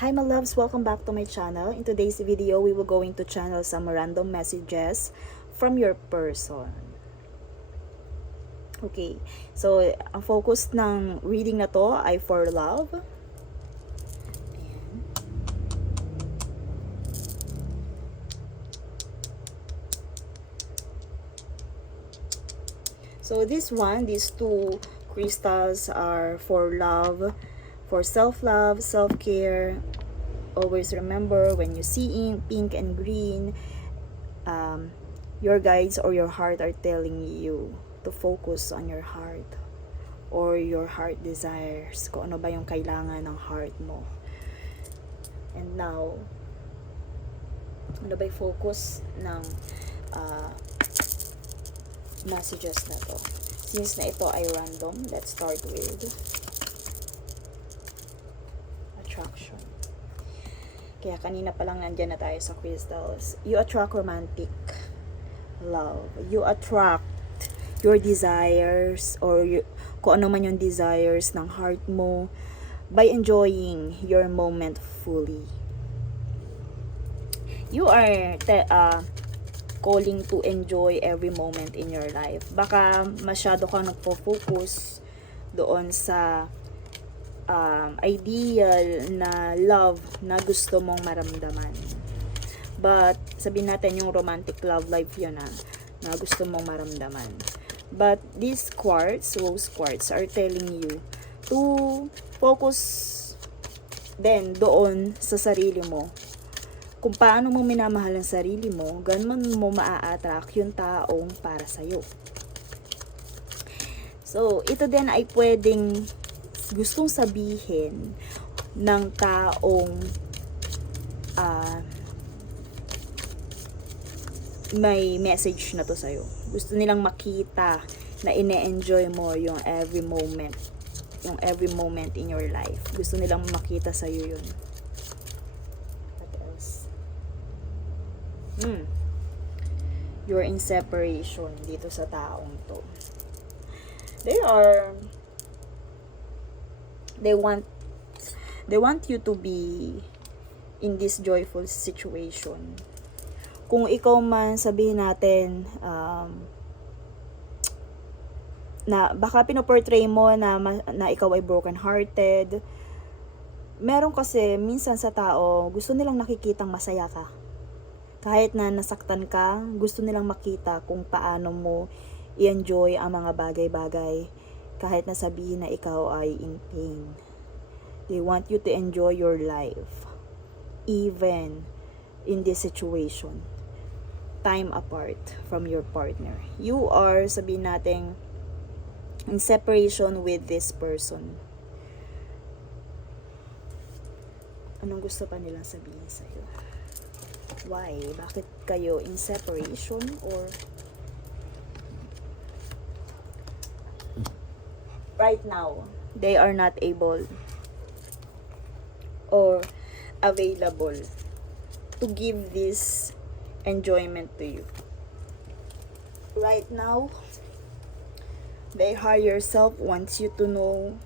Hi my loves, welcome back to my channel. In today's video, we will going to channel some random messages from your person. Okay, so ang focus ng reading na to ay for love. Ayan. So this one, these two crystals are for love, for self-love, self-care. Always remember, when you see pink and green, your guides or your heart are telling you to focus on your heart or your heart desires, kung ano ba yung kailangan ng heart mo. And now, ano ba yung focus ng messages na to? Since na ito ay random, let's start with attraction. Kaya kanina pa lang nandyan na tayo sa crystals. You attract romantic love. You attract your desires or kung ano man yung desires ng heart mo by enjoying your moment fully. You are calling to enjoy every moment in your life. Baka masyado kang nagpo-focus doon sa ideal na love na gusto mong maramdaman. But sabihin natin yung romantic love life yun na gusto mong maramdaman. But these quartz, rose quartz, are telling you to focus then doon sa sarili mo. Kung paano mo minamahal ang sarili mo, ganun mo maa-attract yung taong para sa'yo. So, ito din ay pwedeng gustong sabihin ng taong may message na to sa'yo. Gusto nilang makita na ine-enjoy mo yung every moment in your life. Gusto nilang makita sa'yo yun. What else? You're in separation dito sa taong to. They want you to be in this joyful situation. Kung ikaw man, sabihin natin na baka pinoportray mo na ikaw ay broken hearted. Meron kasi minsan sa tao, gusto nilang nakikitang masaya ka. Kahit na nasaktan ka, gusto nilang makita kung paano mo i-enjoy ang mga bagay-bagay kahit na sabihin na ikaw ay in pain. They want you to enjoy your life even in this situation, time apart from your partner. You are, sabihin natin, in separation with this person. Anong gusto pa nilang sabihin sa'yo? Why? Bakit kayo in separation? Or right now, they are not able or available to give this enjoyment to you. Right now, their higher self wants you to know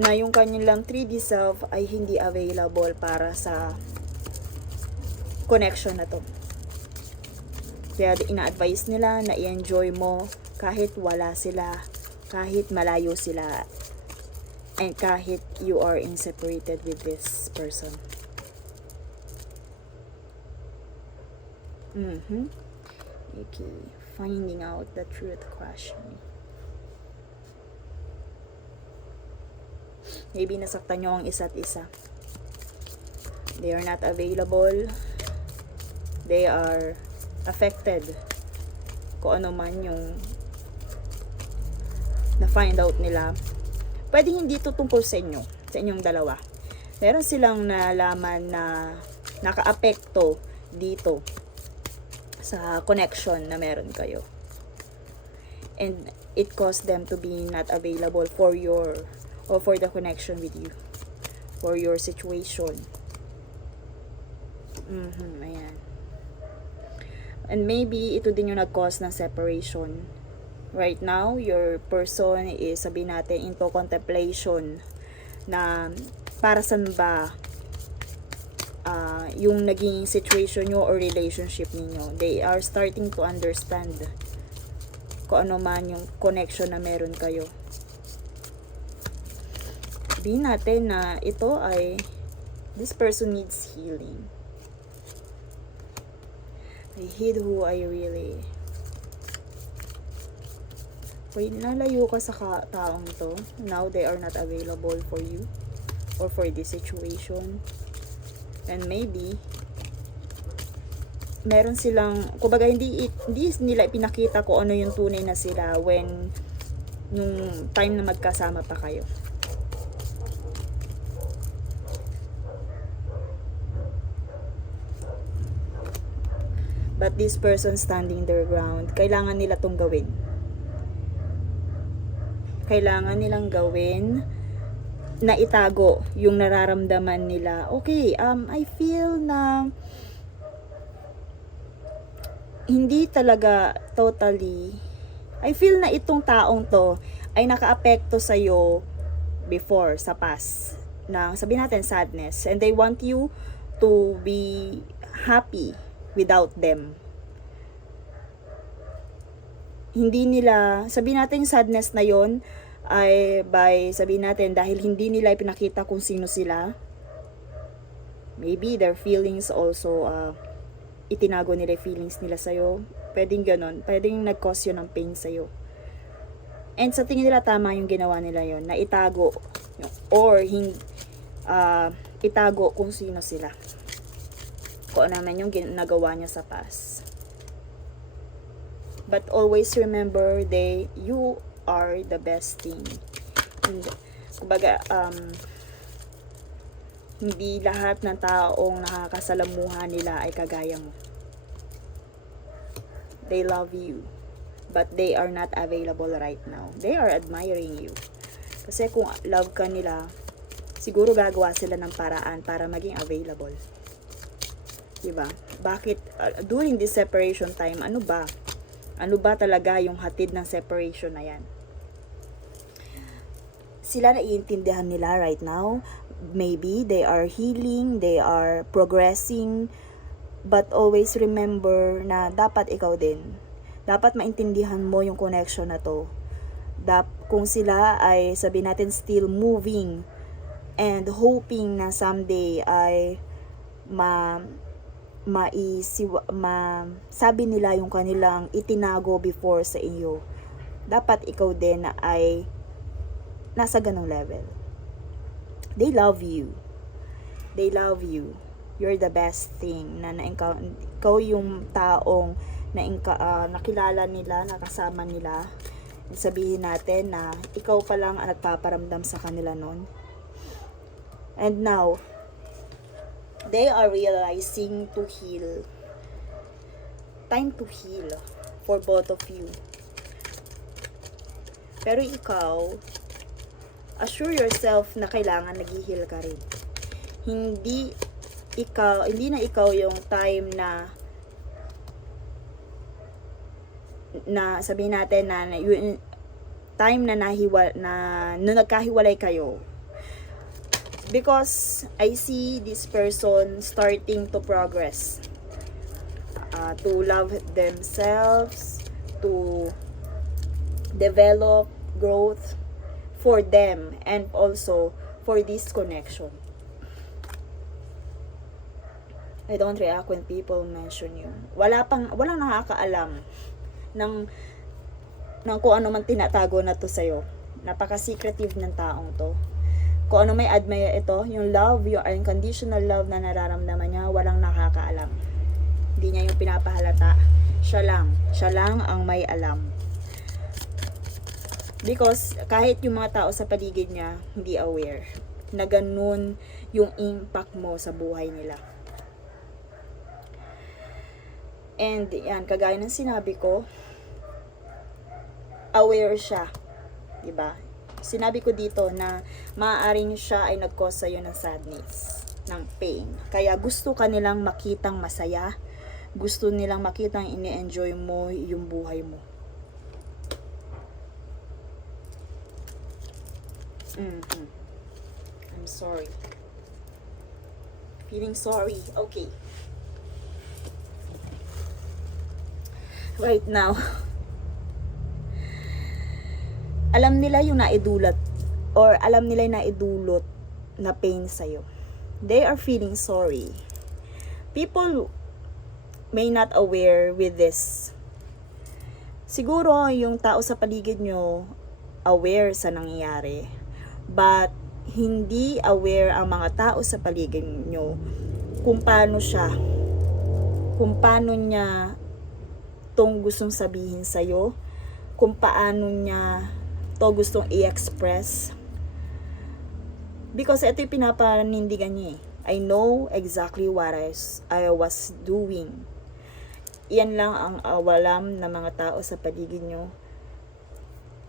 na yung kanilang 3D self ay hindi available para sa connection na to. Kaya ina-advise nila na i-enjoy mo kahit wala sila, kahit malayo sila, and kahit you are separated with this person. Okay, finding out the truth question. Maybe nasaktan nyo ang isa't isa. They are not available. They are affected. Kung ano man yung na-find out nila. Pwede hindi ito tungkol sa inyo, sa inyong dalawa. Meron silang nalaman na naka-apekto dito sa connection na meron kayo. And it caused them to be not available for the connection with you, for your situation. Ayan. And maybe ito din yung nag-cause ng separation. Right now, your person is, sabihin natin, into contemplation na para saan ba yung naging situation nyo or relationship ninyo. They are starting to understand kung ano man yung connection na meron kayo. Sabihin natin na ito ay, this person needs healing. I hid who I really. Pwede nalayo ka sa taong to. Now they are not available for you or for this situation. And maybe meron silang, kumbaga hindi nila ipinakita kung ano yung tunay na sila when yung time na magkasama pa kayo. But this person standing their ground, kailangan nila tong gawin. Kailangan nilang gawin na itago yung nararamdaman nila. Okay, I feel na hindi talaga totally, I feel na itong taong to ay nakaapekto sa'yo before, sa past, na sabihin natin sadness, and they want you to be happy without them. Hindi nila, sabihin natin yung sadness na yon ay sabihin natin dahil hindi nila ipinakita kung sino sila. Maybe their feelings also, itinago nila yung feelings nila sa'yo. Pwedeng ganon, pwedeng nag-cause yun ng pain sa'yo. And sa tingin nila tama yung ginawa nila yon, na itago or itago kung sino sila, kung ano naman yung nagawa niya sa past. But always remember, you are the best thing. Kumbaga, hindi lahat ng taong nakakasalamuha nila ay kagaya mo. They love you, but they are not available right now. They are admiring you. Kasi kung love ka nila, siguro gagawa sila ng paraan para maging available. Diba? Bakit, during this separation time, ano ba? Ano ba talaga yung hatid ng separation na yan? Sila naiintindihan nila right now. Maybe they are healing, they are progressing, but always remember na dapat ikaw din. Dapat maintindihan mo yung connection na to. Kung sila ay, sabi natin, still moving and hoping na someday ay sabi nila yung kanilang itinago before sa iyo, dapat ikaw din ay nasa ganong level. They love you. They love you. You're the best thing na ikaw yung taong nakilala nila, nakasama nila. Sabihin natin na ikaw pa lang ang nagpaparamdam sa kanila nun. And now, they are realizing to heal. Time to heal for both of you. Pero ikaw, assure yourself na kailangan nag-heal ka rin. Hindi na ikaw yung time na sabihin natin na yung time na nagkahiwalay kayo. Because I see this person starting to progress, to love themselves, to develop growth for them, and also for this connection. I don't react when people mention you. Walang nakakaalam ng kung ano man tinatago na to sa'yo. Napaka-secretive ng taong to. Kung ano may admire ito, yung love, yung unconditional love na nararamdaman niya, walang nakakaalam. Hindi niya yung pinapahalata. Siya lang ang may alam. Because kahit yung mga tao sa paligid niya hindi aware na ganun yung impact mo sa buhay nila. And yan, kagaya ng sinabi ko, aware siya, 'di ba? Sinabi ko dito na maaaring siya ay nag-cause sa'yo ng sadness, ng pain. Kaya gusto kanilang makitang masaya, gusto nilang makitang ini-enjoy mo yung buhay mo. I'm sorry. Feeling sorry. Okay. Right now, alam nila yung naidulot or alam nila yung naidulot na pain sa'yo. They are feeling sorry. People may not aware with this. Siguro yung tao sa paligid nyo aware sa nangyayari, but hindi aware ang mga tao sa paligid nyo kung paano niya tong gustong sabihin sa'yo, kung paano niya to gustong i-express. Because ito yung pinapanindigan niya eh. I know exactly what I was doing. Yan lang ang awalam ng mga tao sa paligid nyo.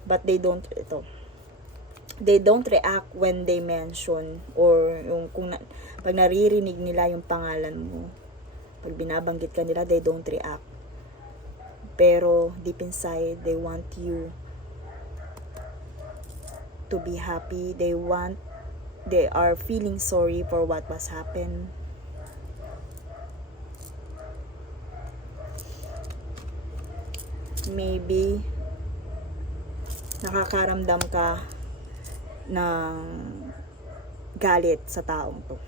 But they don't react when they mention or yung pag naririnig nila yung pangalan mo. Pag binabanggit ka nila, they don't react. Pero deep inside, they want you to be happy. They are feeling sorry for what was happened. Maybe nakakaramdam ka ng galit sa taong to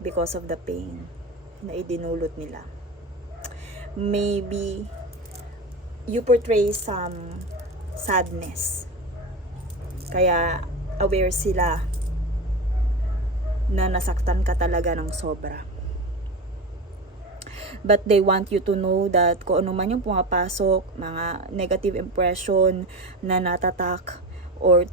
because of the pain na idinulot nila. Maybe you portray some sadness, kaya aware sila na nasaktan ka talaga ng sobra. But they want you to know that kung ano man yung pumapasok, mga negative impression na natatak or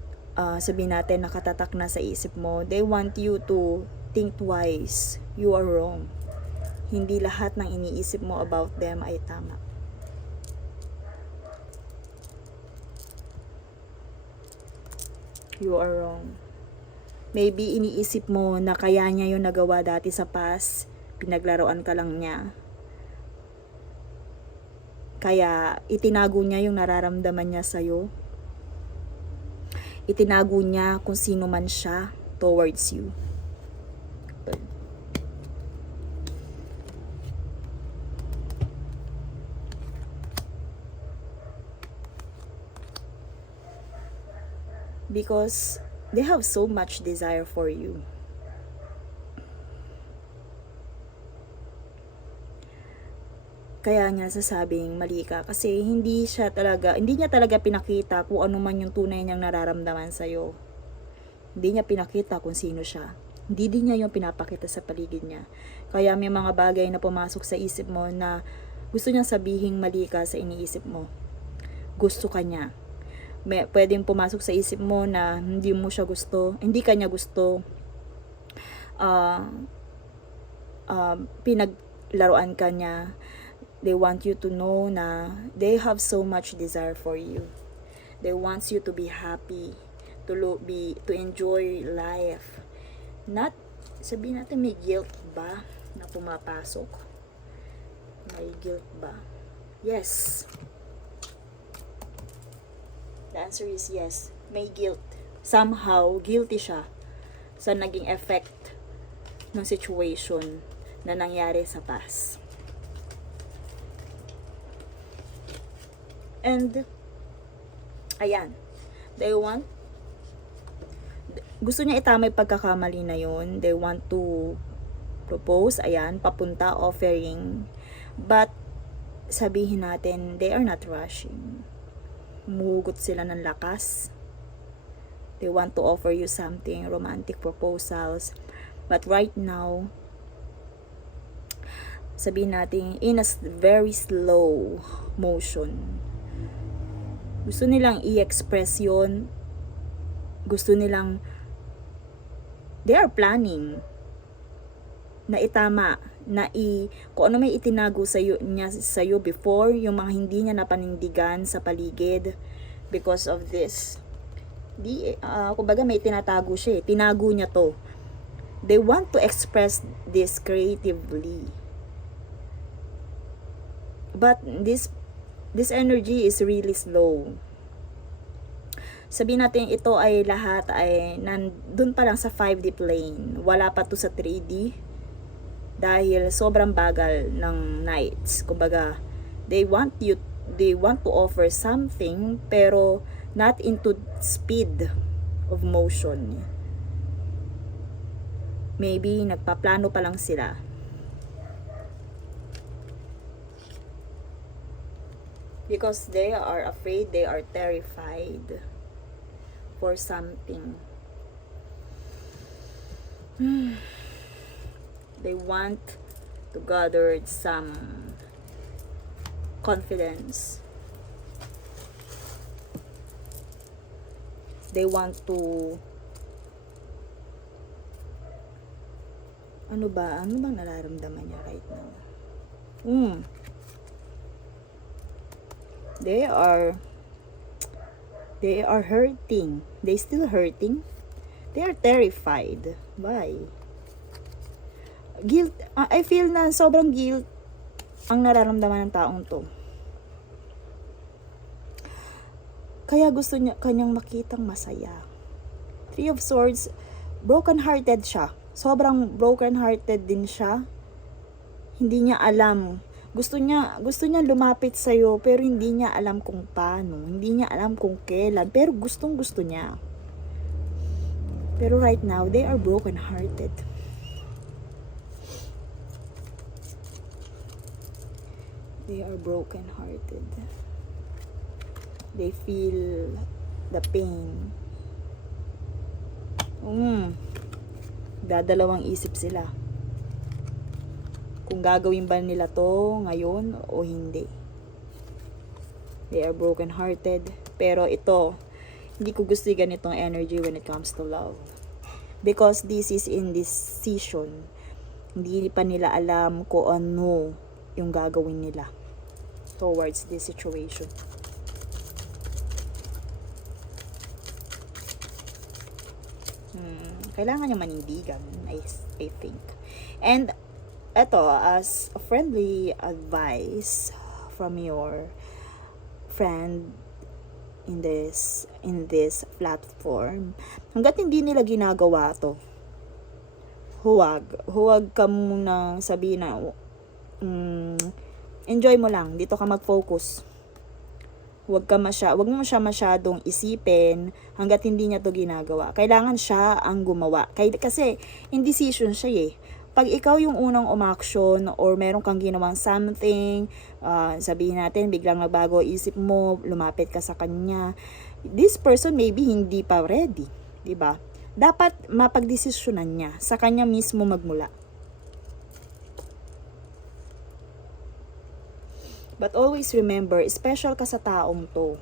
sabihin natin nakatatak na sa isip mo, they want you to think twice. You are wrong. Hindi lahat ng iniisip mo about them ay tama. You are wrong. Maybe iniisip mo na kaya niya yung nagawa dati sa past, pinaglaruan ka lang niya. Kaya itinago niya yung nararamdaman niya sa'yo. Itinago niya kung sino man siya towards you. Because they have so much desire for you. Kaya niya sasabing mali ka kasi hindi niya talaga pinakita kung ano man yung tunay niyang nararamdaman sa'yo. Hindi niya pinakita kung sino siya. Hindi din niya yung pinapakita sa paligid niya. Kaya may mga bagay na pumasok sa isip mo na gusto niyang sabihing mali ka sa iniisip mo. Gusto ka niya. Pwedeng pumasok sa isip mo na hindi ka niya gusto, pinaglaruan ka niya. They want you to know na they have so much desire for you. They want you to be happy, to enjoy life. Not, sabihin natin may guilt ba na pumapasok? May guilt ba? Yes. The answer is yes. May guilt. Somehow, guilty siya sa naging effect ng situation na nangyari sa past. And, ayan. Gusto niya itama yung pagkakamali na yun. They want to propose, ayan, papunta, offering. But, sabihin natin, they are not rushing. Muhugot sila ng lakas. They want to offer you something, romantic proposals. But right now, sabihin natin, in a very slow motion. Gusto nilang i-express yun. Gusto nilang, they are planning na itama, kung ano may itinago niya sa'yo before, yung mga hindi niya napanindigan sa paligid because of this. Kumbaga may tinatago siya eh. Tinago niya to. They want to express this creatively. But this energy is really slow. Sabihin natin ito ay lahat ay nandun pa lang sa 5D plane. Wala pa to sa 3D. Dahil sobrang bagal ng nights. Kumbaga, they want to offer something pero not into speed of motion. Maybe nagpaplano pa lang sila. Because they are afraid, they are terrified for something. They want to gather some confidence. They want to ano bang nararamdaman niya right now? They are hurting. They still hurting. They are terrified. Why? Guilt. I feel na sobrang guilt ang nararamdaman ng taong to. Kaya gusto niya kanyang makitang masaya. Three of Swords, broken-hearted siya. Sobrang broken-hearted din siya. Hindi niya alam. Gusto niya lumapit sa iyo pero hindi niya alam kung paano. Hindi niya alam kung kailan, pero gustong-gusto niya. Pero right now, they are broken-hearted. They are broken-hearted. They feel the pain. Dadalawang isip sila. Kung gagawin ba nila to ngayon o hindi. They are broken-hearted. Pero ito, hindi ko gusto yung ganitong energy when it comes to love. Because this is indecision. Hindi pa nila alam kung ano yung gagawin nila towards this situation. Kailangan niya manindigan, I think. And eto, as a friendly advice from your friend in this platform, hanggat hindi nila ginagawa to, huwag ka munang sabihin na enjoy mo lang, dito ka mag-focus. Huwag mo siya masyadong isipin hanggat hindi niya to ginagawa. Kailangan siya ang gumawa. Kasi indecision siya eh. Pag ikaw yung unang umaksyon or meron kang ginawang something, sabihin natin biglang nagbago isip mo, lumapit ka sa kanya, this person maybe hindi pa ready, 'di ba? Dapat mapagdesisyonan niya, sa kanya mismo magmula. But always remember, special ka sa taong to.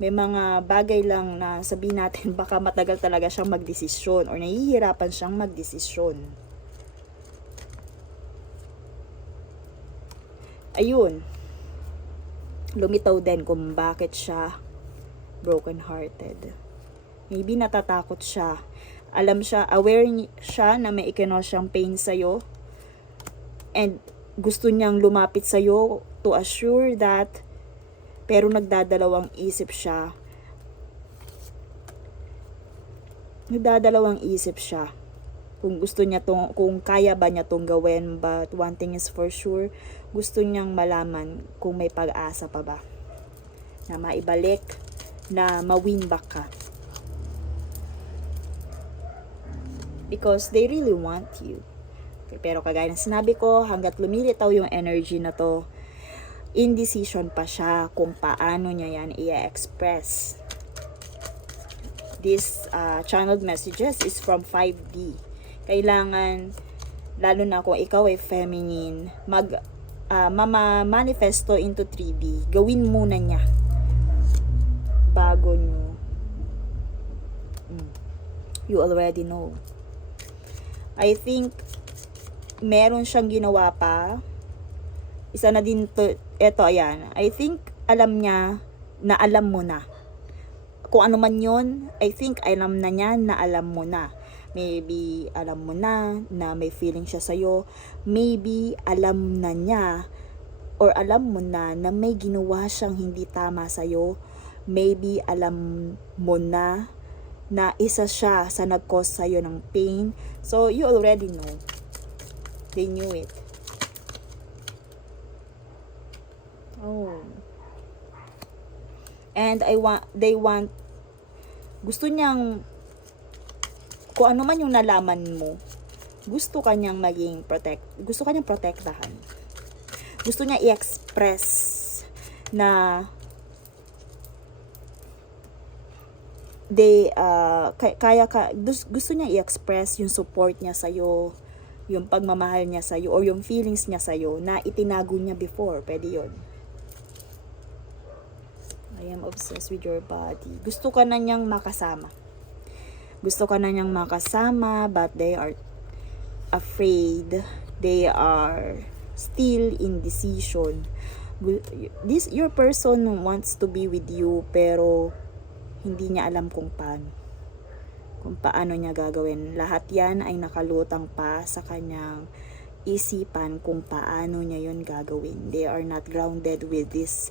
May mga bagay lang na sabihin natin baka matagal talaga siyang magdesisyon or nahihirapan siyang magdesisyon. Ayun. Lumitaw din kung bakit siya broken-hearted. Maybe natatakot siya. Aware siya na may ikino siyang pain sa'yo. And gusto niyang lumapit sa'yo to assure that, pero nagdadalawang isip siya. Kung gusto niya kung kaya ba niya tong gawin, but one thing is for sure, gusto niyang malaman kung may pag-asa pa ba na maibalik, na ma-win back ka. Because they really want you. Okay, pero kagaya ng sinabi ko, hanggat lumilitaw yung energy na to, indecision pa siya kung paano niya yan i-express. This channeled messages is from 5D. Kailangan, lalo na kung ikaw ay feminine, manifesto into 3D. Gawin muna niya bago nyo. You already know. I think meron siyang ginawa pa. Isa na din to, eto ayan. I think alam niya na alam mo na. Kung ano man yun, I think alam na niya na alam mo na. Maybe alam mo na may feeling siya sa'yo. Maybe alam na niya or alam mo na may ginawa siyang hindi tama sa'yo. maybe alam mo na isa siya sa nag-cause sa'yo ng pain. So, you already know. They knew it. Oh. And gusto niyang, kung ano man yung nalaman mo, gusto kanyang protektahan. Gusto niya i-express na gusto niya i-express yung support niya sa'yo, yung pagmamahal niya sa'yo, or yung feelings niya sa'yo na itinago niya before. Pwede yun. I am obsessed with your body. Gusto ka na niyang makasama. But they are afraid. They are still indecision. Your person wants to be with you, pero hindi niya alam kung paano niya gagawin. Lahat yan ay nakalutang pa sa kanyang isipan kung paano niya yun gagawin. They are not grounded with this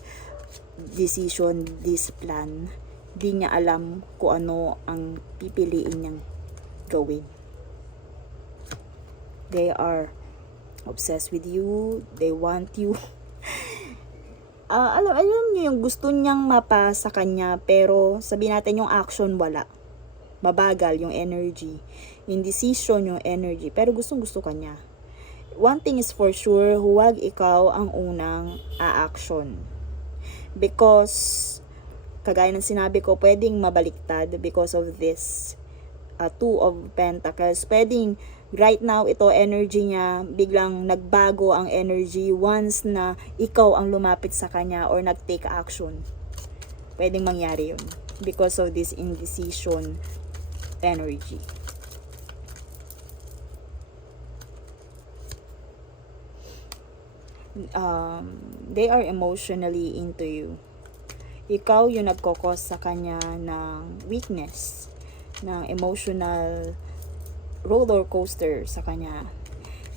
decision, this plan. Di niya alam kung ano ang pipiliin niyang gawin. They are obsessed with you. They want you. Alam niyo yung gusto niyang mapa sa kanya, pero sabihin natin yung action wala. Mabagal yung energy. Yung decision yung energy. Pero gustong-gusto ka niya. One thing is for sure, huwag ikaw ang unang a-action. Because, kagaya ng sinabi ko, pwedeng mabaliktad because of this Two of Pentacles. Pwedeng right now, ito energy niya, biglang nagbago ang energy once na ikaw ang lumapit sa kanya or nag-take action. Pwedeng mangyari yun because of this indecision energy. They are emotionally into you. Ikaw yung nagkokos sa kanya ng weakness, ng emotional roller coaster sa kanya.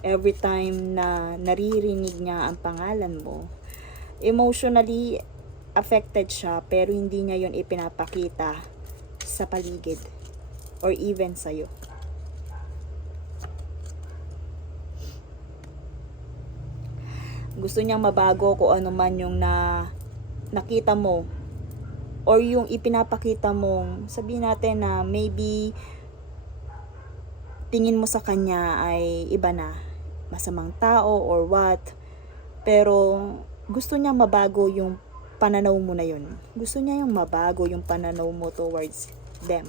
Every time na naririnig niya ang pangalan mo, emotionally affected siya, pero hindi niya yun ipinapakita sa paligid or even sa'yo. Gusto niyang mabago kung ano man yung nakita mo or yung ipinapakita mong, sabihin natin na maybe tingin mo sa kanya ay iba na, masamang tao or what, pero gusto niya mabago yung pananaw mo na yun. Gusto niya yung mabago yung pananaw mo towards them.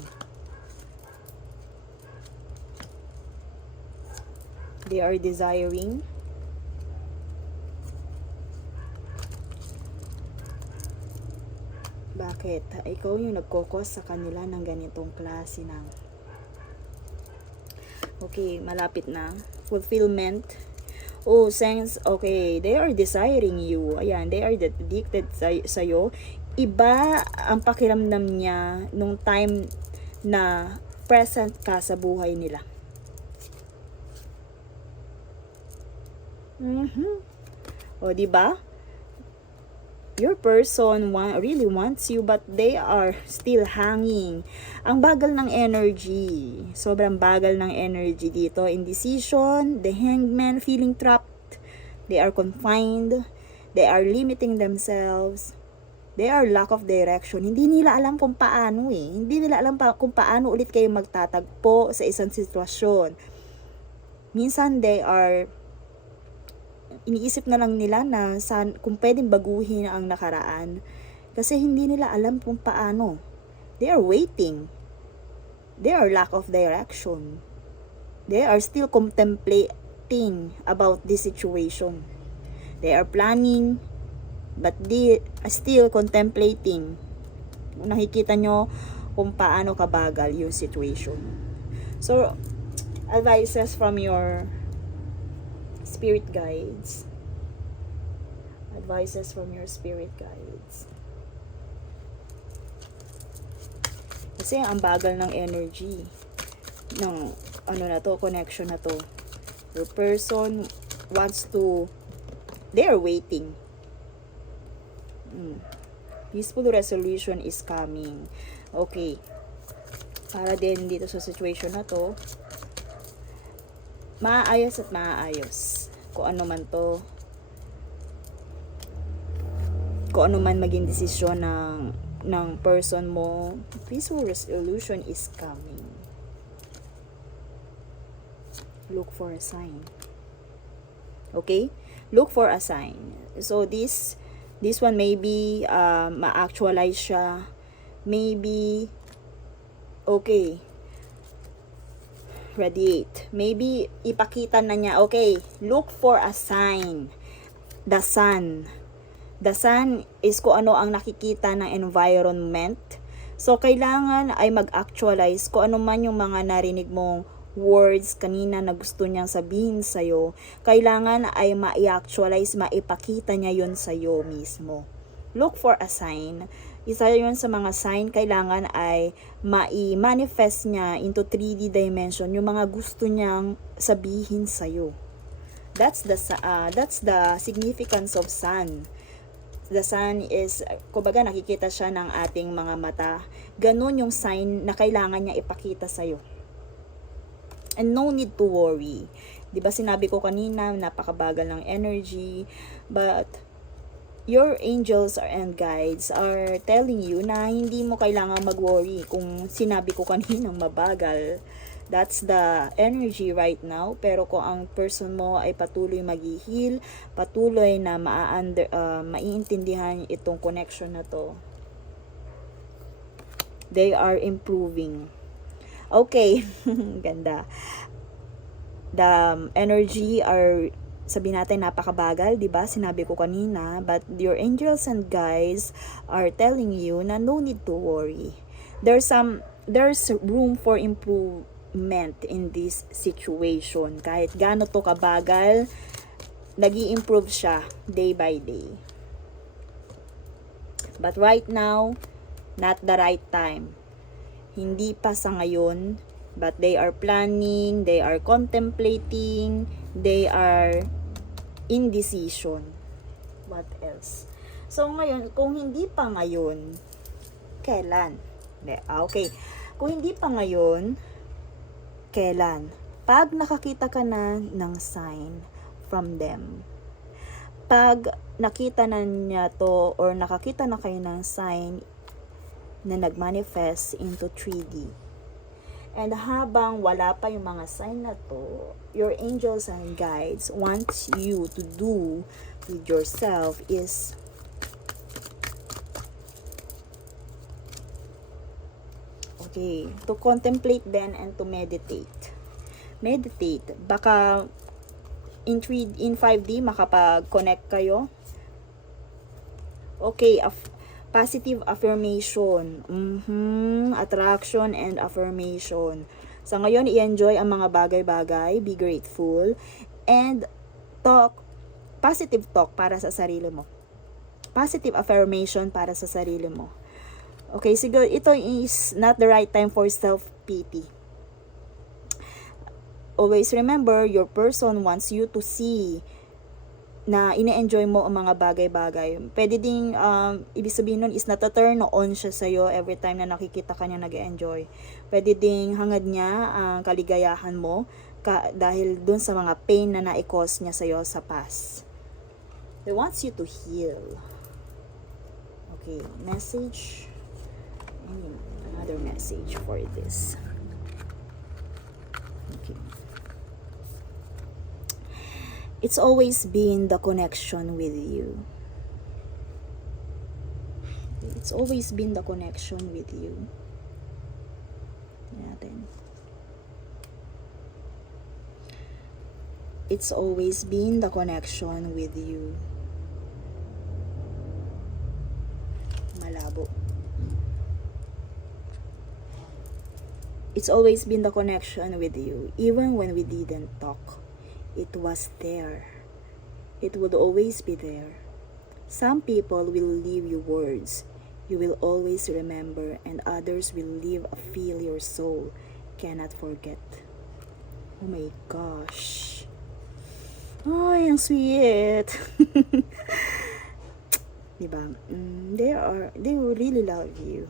They are desiring bakit? Ikaw yung nagkokos sa kanila ng ganitong klase ng okay, malapit na. Fulfillment. Oh, sense, okay, they are desiring you. Ayan, they are addicted sa'yo. Iba ang pakiramdam niya nung time na present ka sa buhay nila. O, diba? Your person really wants you, but they are still hanging. Ang bagal ng energy. Sobrang bagal ng energy dito. Indecision, the hangman, feeling trapped. They are confined. They are limiting themselves. They are lack of direction. Hindi nila alam kung paano Hindi nila alam kung paano ulit kayo magtatagpo sa isang sitwasyon. Minsan, they are iniisip na lang nila na kung pwedeng baguhin ang nakaraan kasi hindi nila alam kung paano. They are waiting. They are lack of direction. They are still contemplating about this situation. They are planning, but they are still contemplating. Nakikita nyo kung paano kabagal yung situation. So, advices from your spirit guides. Advices from your spirit guides. Kasi ang bagal ng energy ng connection na to. Your person wants to, they are waiting. Peaceful resolution is coming. Okay. Para din dito sa situation na to, maayos at maayos. Kung ano man to, kung ano man maging desisyon ng person mo, peaceful resolution is coming. Look for a sign. Okay? Look for a sign. So this one maybe ma-actualize siya. Maybe okay. Radiate. Maybe ipakita na niya, okay, look for a sign. The sun. The sun is kung ano ang nakikita ng environment. So, kailangan ay mag-actualize kung ano man yung mga narinig mong words kanina na gusto niyang sabihin sa'yo. Kailangan ay ma-actualize, maipakita niya yun sa'yo mismo. Look for a sign. Isa yun sa mga sign, kailangan ay ma-manifest niya into 3D dimension yung mga gusto niyang sabihin sa'yo. That's the significance of sun. The sun is, kumbaga nakikita siya ng ating mga mata. Ganun yung sign na kailangan niya ipakita sa'yo. And no need to worry. Diba sinabi ko kanina, napakabagal ng energy. But, your angels and guides are telling you na hindi mo kailangan mag-worry. Kung sinabi ko kaninang mabagal, that's the energy right now. Pero kung ang person mo ay patuloy mag-heal, patuloy na maiintindihan itong connection na to, they are improving. Okay, ganda. The energy are, sabi natin, napakabagal, di ba? Sinabi ko kanina, but your angels and guides are telling you na no need to worry. There's room for improvement in this situation. Kahit gaano to kabagal, nag-i-improve siya day by day. But right now, not the right time. Hindi pa sa ngayon, but they are planning, they are contemplating, they are indecision. What else? So ngayon, kung hindi pa ngayon, kailan? Okay. Kung hindi pa ngayon, kailan? Pag nakakita ka na ng sign from them. Pag nakita na niya to or nakakita na kayo ng sign na nagmanifest into 3D. And habang wala pa yung mga sign na to, your angels and guides want you to do with yourself is to contemplate then and to meditate. Meditate. Baka in 5D makapag-connect kayo. Okay, positive affirmation, attraction and affirmation. Sa ngayon, i-enjoy ang mga bagay-bagay, be grateful, and positive talk para sa sarili mo. Positive affirmation para sa sarili mo. Okay, siguro ito is not the right time for self-pity. Always remember, your person wants you to see na ine-enjoy mo ang mga bagay-bagay. Pwede ding, ibig sabihin nun is nata-turn on siya sa'yo every time na nakikita ka niya nag-enjoy. Pwede ding hangad niya ang kaligayahan mo dahil dun sa mga pain na na-cause niya sa'yo sa past. He wants you to heal. Okay, message. And another message for this. Okay. It's always been the connection with you. It's always been the connection with you. Natin. It's always been the connection with you. Malabo. It's always been the connection with you, even when we didn't talk. It was there. It would always be there. Some people will leave you words you will always remember, and others will leave a feel your soul cannot forget. Oh my gosh. Ay, ang sweet. diba? They really love you.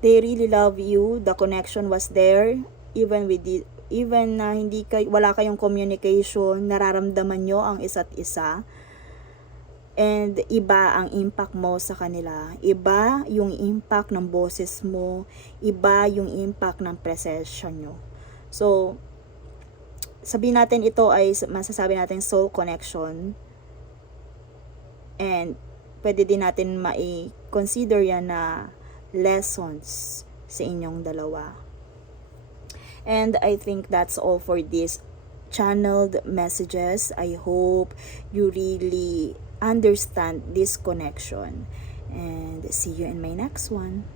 They really love you. The connection was there. Even na wala kayong communication, nararamdaman nyo ang isa't isa. And iba ang impact mo sa kanila. Iba yung impact ng boses mo. Iba yung impact ng presensya nyo. So, sabihin natin ito ay masasabi natin soul connection. And pwede din natin consider yan na lessons sa inyong dalawa. And I think that's all for this channeled messages. I hope you really understand this connection. And see you in my next one.